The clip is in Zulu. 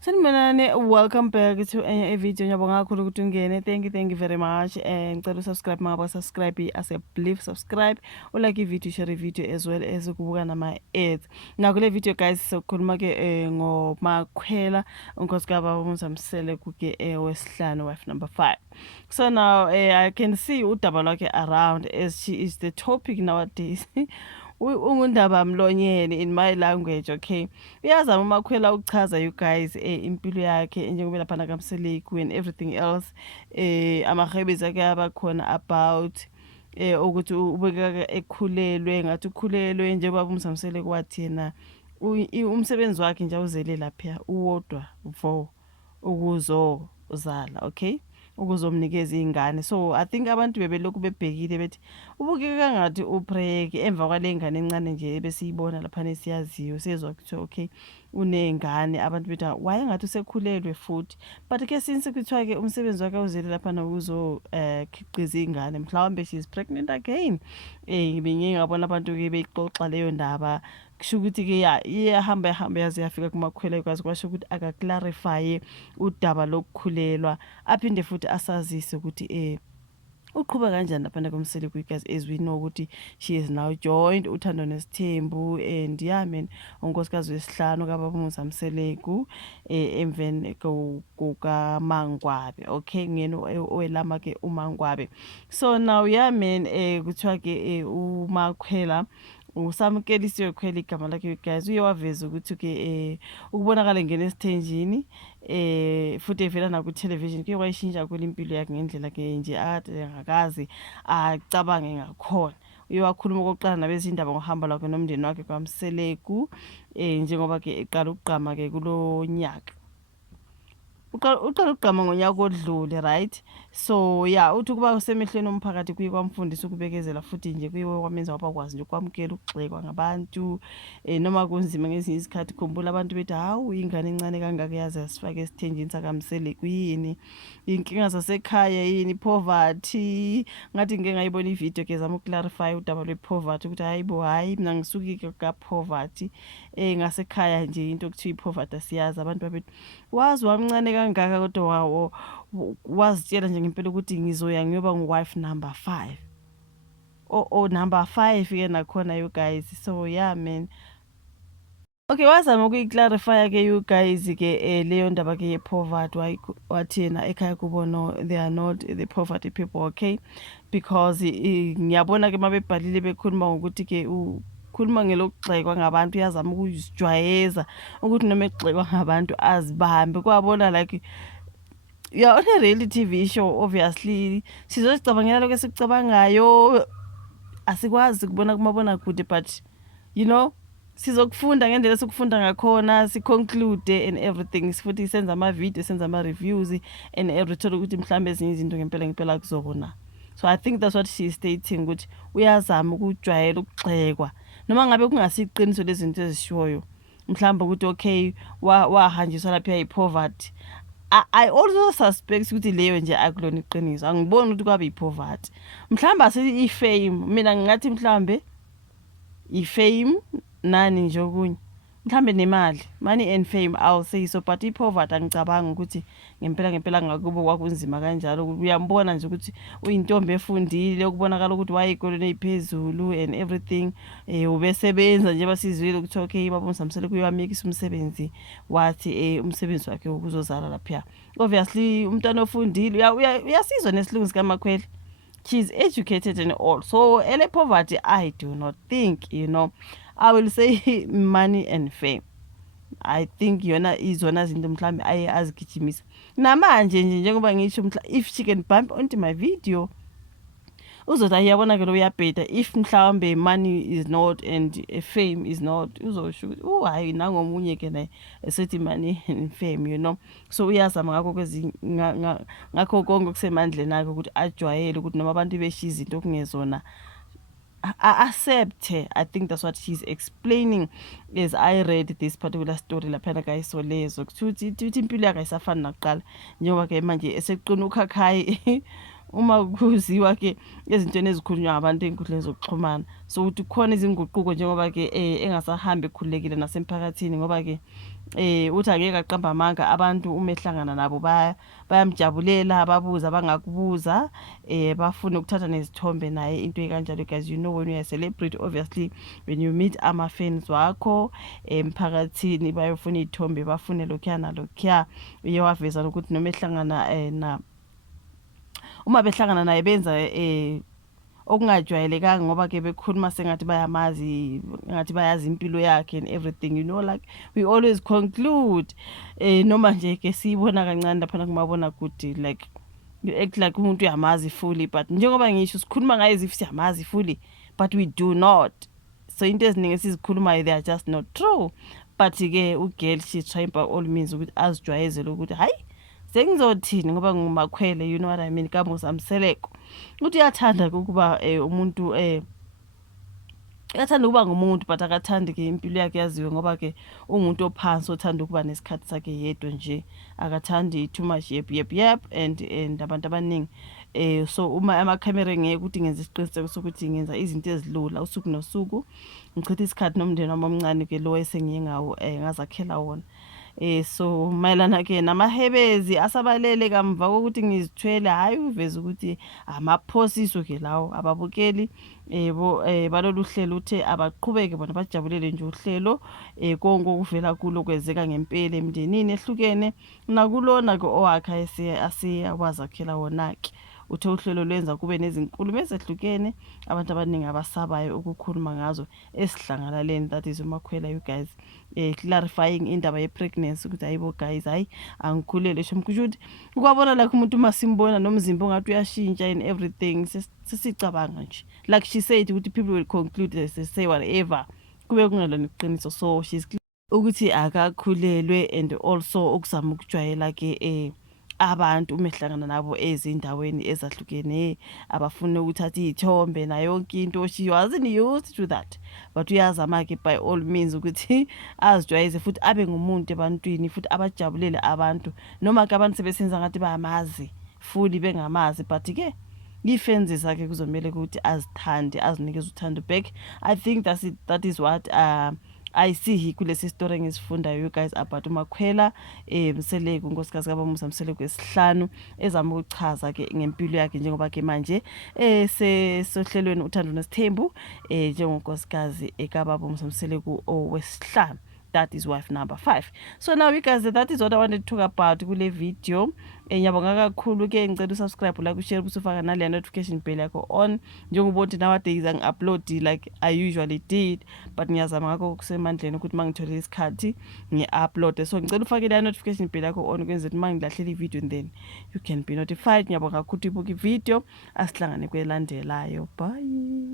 Sanibonani, welcome back to a video. Ngiyabonga kakhulu ukuthi ungene. Thank you very much. Ngicela usubscribe mangaba subscribe ase believe subscribe. Ulike video, share video as well as ukubuka nama ads. Na kule video guys sokukhuluma ke ngoMakhwela unkosikazi uMzamsele kuke wesihlanu wife number 5. So now I can see udaba lwakhe around as she is the topic nowadays. Ungundaba mlonyeni in my language, okay. Uyazama uMakhwela ukuchaza you guys impilo yakhe njengoba lapha kaMseleku and everything else amahebezi akhe abakhona about ukuthi ubeka ekhulelwe ngathi ukhulelwe njengoba uMzamsele kwathi yena umsebenzi wakhe nje awuzele lapha uwodwa vo ukuzozala, okay, ukuzomnikeza izingane. So I think abantu bebelokhu bebhekile bethi ubukeka ngathi upreke emva kwale ngane encane nje besiyibona lapha nesiyaziyo sezwa ukuthi okay unengane, abantu bethi why ngathi usekhulelwe futhi, but ke since kuthiwa ke umsebenzi wakhe awuzele lapha nokuzo khiqiza izingane mhlawumbe she is pregnant again. Ngibe ngabona abantu ke beyixoxa leyo ndaba kusho ukuthi ke iyahamba yaze yafika kuMakhwela kwazi kwasho ukuthi akaclarify udaba lokukhulelwa aphinde futhi asazise ukuthi uqhubeka kanjani lapha koMseleku because as we know ukuthi she is now joined uThando Nesithembu and yeah man unkosikazi wesihlanu kaBaba uMzamseleku emveni kukaMangwabe, okay, ngene owelama ke uMangwabe. So now yeah man kuthiwa ke uMakhwela usamkelisiwe khwela igama lakhe guys uyawaveza ukuthi ke ukubonakala ngene esithenjini futhi evela na ku television kuye kwayishintsha kwele impilo yakhe ngendlela ke nje akade ngakazi acabange ngakhona. Uyakhuluma okokuqala nabezindaba ngohamba lakhe nomndeni wakhe kwaMseleku njengoba ke eqala ukugqama ke kulo nyaka uqala ukugqama ngonyaka odlule, right? So yeah, uthi kuba usemehlweni omphakathi kuye kwamfundisa ukubekezela futhi nje kuye kwamenza wabakwazi nje ukwamukela ukugxekwa ngabantu noma kunzima ngezinye izikhathi. Khumbula abantu bethi hawu ingane encane kangaka yaze asifake esithenjini sakaMseleku yini, inkinga zasekhaya yini, poverty. Ngathi ngeke ngayibona ivideo ke zama ukclarify udaba lwepoverty ukuthi hayibo hayi mina ngisuki ka poverty ngasekhaya nje into okuthiwa ipoverty asiyazi. Abantu babethi wazi wamncane kangaka kodwa wazitshela nje ngempela ukuthi ngizoya ngiyoba ngu-wife number 5 number 5 ke nakhona you guys. So yeah man, okay, wazama ukuyiclarify ke you guys ke leyo ndaba ke ye-poverty wathi yena ekhaya kubo no they are not the poverty people, okay, because ngiyabona ke mabebhalile bekhuluma ngokuthi ke khuluma ngelokugxekwa ngabantu uyazama ukuzijwayeza ukuthi noma egxekwa ngabantu azibambe kwabona like yeah on a reality TV show. Obviously sizocabangela lokho esikucabangayo, asikwazi kubona kumabona kude, but you know sizokufunda ngendlela sikufunda ngakhona siconclude and everything futhi senza ama-video senza ama-reviews and everything ukuthi mhlawumbe ezinye izinto ngempela kuzona. So I think that's what she is stating ukuthi uyazama ukujwayela ukugxekwa noma ngabe kungasiqiniso lezinto ezishoyo mhlawumbe ukuthi okay wahanjiswa lapha yi-poverty. I also suspect ukuthi leyo nje akulona iqiniso, angiboni ukuthi kwabe yi-poverty. Mhlawumbe asi-fame, mina ngingathi mhlawumbe i-fame nani nje okunye mhlawumbe nemali, money and fame I'll say so, but i-poverty angicabanga ukuthi ngempela ngakubo kwakunzima kanjalo. Uyambona nje ukuthi uyintombi efundile ukubonakala ukuthi wayeyikolweni eziphezulu and everything ubesebenza nje basizwile ukuthi okay baba uMzamsele kuyamekisa umsebenzi wathi umsebenzi wakhe ukuzozala lapha. Obviously umntwana ofundile uyasizwa nesilungu sikaMakhwela, she's educated and all. So ele poverty I do not think, you know, I will say money and fame. I think yona izona zinto mhlawumbe azigijimisa namanje nje njengoba ngisho if she can bump onto my video uzothi ayabona ke lo uyabheda. If mhlawumbe money is not and fame is not, uzosho ukuthi hayi nangomunye ke naye esethi money and fame, you know. So uyazama ngakho konke kusemandleni akhe ukuthi ajwayele ukuthi noma abantu beshiya izinto okungezona accept. I think that's what she's explaining as I read this particular story lapha guys. So lezo kuthi impilo yakhe ayisafani nakuqala njengoba ke manje eseqina ukhakhayi uma kuziwa ke ezintweni ezikhulunywa ngabantu ezinkundleni zokuxhumana. So ukuthi khona izinguquko njengoba ke engasahambi ekhulekile nasemphakathini ngoba ke uthi angeke aqamba amanga abantu uma ehlangana nabo bayamjabulela, ababuza bangakubuza, bafuna ukuthatha nezithombe naye, into ekanjalo guys. You know, when you're a celebrity, obviously when you meet ama-fans wakho emphakathini bayofuna iy'thombe, bafune lokhuya nalokhuya. Uye waveza ukuthi noma ehlangana uma behlangana naye benza okungajwayelekanga, ngoba-ke bekhuluma sengathi bayamazi, engathi bayazi impilo yakhe and everything, you know, like we always conclude noma nje-ke siyibona kancane laphana kumabona kude, like you act like umuntu uyamazi fully, but njengoba ngisho sikhuluma ngaye as if siyamazi fully, but we do not. So into eziningi esizikhulumayo, they are just not true. But-ke ugirl, she's trying by all means ukuthi azijwayezele ukuthi hayi sengizothini ngoba ngumakhwele, you know what I mean, kaMosamseleko. Uthi uyathanda ukuba umuntu uyathanda ukuba ngumuntu, but akathandi-ke impilo yakhe yaziwe, ngoba-ke umuntu ophansi othanda ukuba nesikhathi sakhe yedwa nje, akathandi too much yep and abantu abaningi. So uma amakhamera ngeke ukuthi ngenza isiqiniseko sokuthi ngenza izinto ezilula usuku nosuku, ngichitha isikhathi nomndeni wami omncane-ke lo esengiye ngawo ngazakhela wona. So mayelana-ke namahebezi asabalele kamva kokuthi ngizithwele, hhayi uveze ukuthi amaphosiso-ke lawo ababukeli balolu hlelo. Uthe abaqhubeke bona bajabulele nje uhlelo, konke okuvela kulo kwenzeka ngempela emndenini ehlukene, nakulona-ke owakhe asiyawazakhela wona-ke. Uthe uhlelo lwenza kube nezinkulumo ezehlukene abantu abaningi abasabayo ukukhuluma ngazo esihlangalaleni, that is uMakhwela, you guys, clarifying indaba ye-pregnancy ukuthi hayibo guys, hayi angikhulele sho, kusho ukuthi ukwabona like umuntu uma simbona nomzimba ongathi uyashintsha and everything, sesicabanga nje, like she said ukuthi people will conclude they say whatever, kube kungelona iqiniso. So she's ukuthi akakhulelwe, and also ukuzama ukujwayela-ke abantu uma ehlangana nabo ezindaweni ezahlukene, abafuna ukuthatha iy'thombe nayo yonke into. She wasn't used to that, but uyazama-ke by all means ukuthi azijwayeze futhi abe ngumuntu ebantwini, futhi abajabulele abantu, noma-ke abantu sebesenza ngathi bayamazi fully bengamazi, but-ke iy'fenzi zakhe kuzomele ukuthi azithande, azinikeze uthando back. I think that is what I see kulesi story engisifundayo, you guys, about uMakhwela Mseleko, unkosikazi kaBamusa Mseleko wesihlanu, ezama ukuchaza-ke ngempilo yakhe njengoba-ke manje sesohlelweni uThando Nesithembu njengonkosikazi kaBamusa Mseleko owesihlanu. That is wife number 5. So now you guys, that is what I wanted to talk about kule video. Ngiyabonga kakhulu-ke, ngicela usubscribe, like, ushare, usufaka nale notification bell yakho on, njengoba ukuthi nowadays angi-upload like I usually did, but ngiyazama ngakho kusemandleni ukuthi mangithole isikhathi ngi-upload. So ngicela ufake la notification bell yakho on ukwenzela ukuthi mangilahlela i-video and then you can be notified. Ngiyabonga kakhulu ibuka i-video, asihlangane kwelandelayo. Bye.